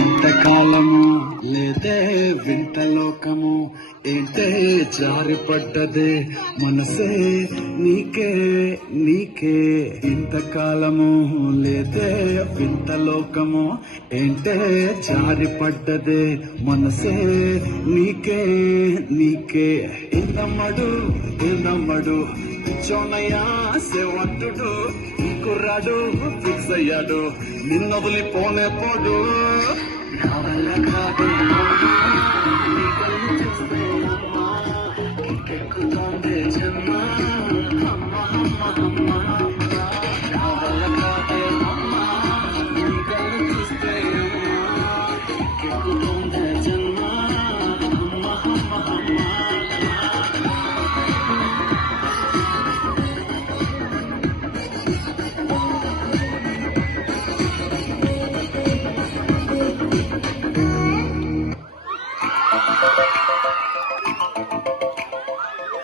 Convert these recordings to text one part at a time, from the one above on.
ఇంతకాలము లేదే వింత లోకము ఏంటే జారిపడ్డదే మనసే నీకే నీకే. ఇంతకాలము లేదే వింత లోకము ఏంటే జారిపడ్డదే మనసే నీకే నీకే. ఇందమ్మడు చోనయ్యా సేవంతుడు ఈ కుర్రాడు ఫిక్స్ అయ్యాడు నిన్ను వదిలిపోనే పోడు. నా వల్ల కాదు నీ కళ్ళు చూస్తే అమ్మా కిక్కెక్కుతోంది జన్మ అమ్మ అమ్మ అమ్మ. నా వల్ల కాదే అమ్మా నీ కళ్ళు చూస్తే అమ్మా కిక్కెక్కుతోంది జన్మ అమ్మ అమ్మ అమ్మ.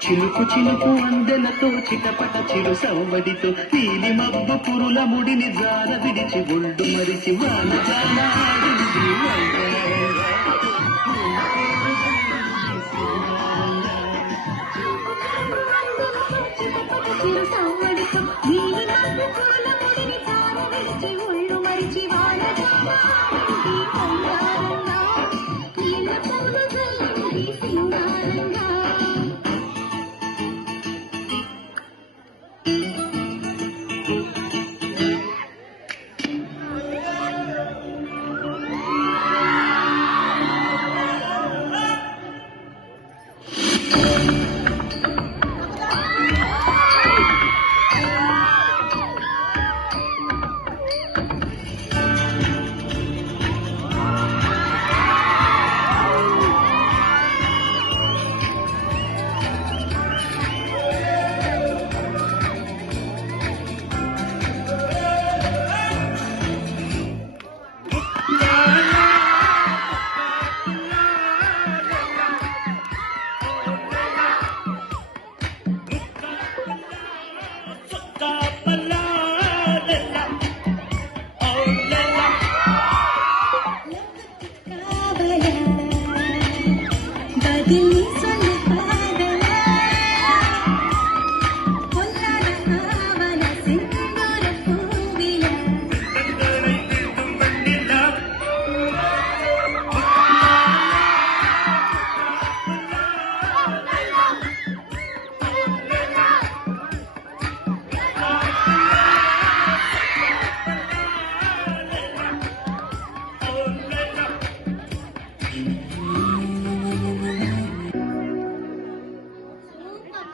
చిలుకు చిలుకు అందెలతో చిటపట చిరు సవ్వడితో నీలి మబ్బు పురుల ముడిని జార విడిచి ఒళ్ళు మరిచి వాన జాలాడింది.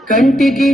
కంటికి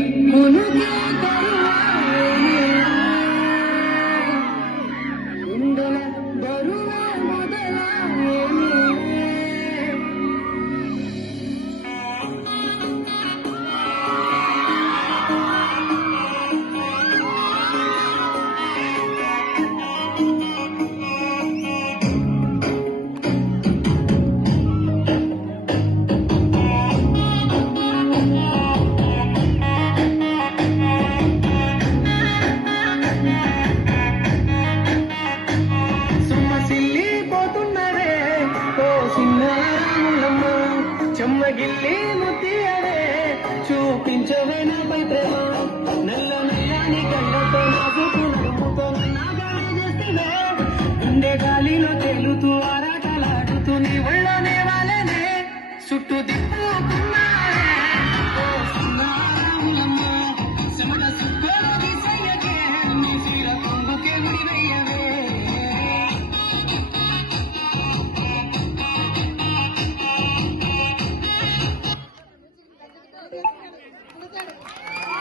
చెమ్మగిల్లి ముత్తియవే చూపించవే నాపై ప్రేమ నల్ల నల్లని కళ్ళతో నాకుతూ నడుముతో నాగానే ఉండే గాలిలో తేలుతూ ఆరాటలాడుతూ నీ ఒళ్ళోనే వాళ్ళనే చుట్టూ దిప్పు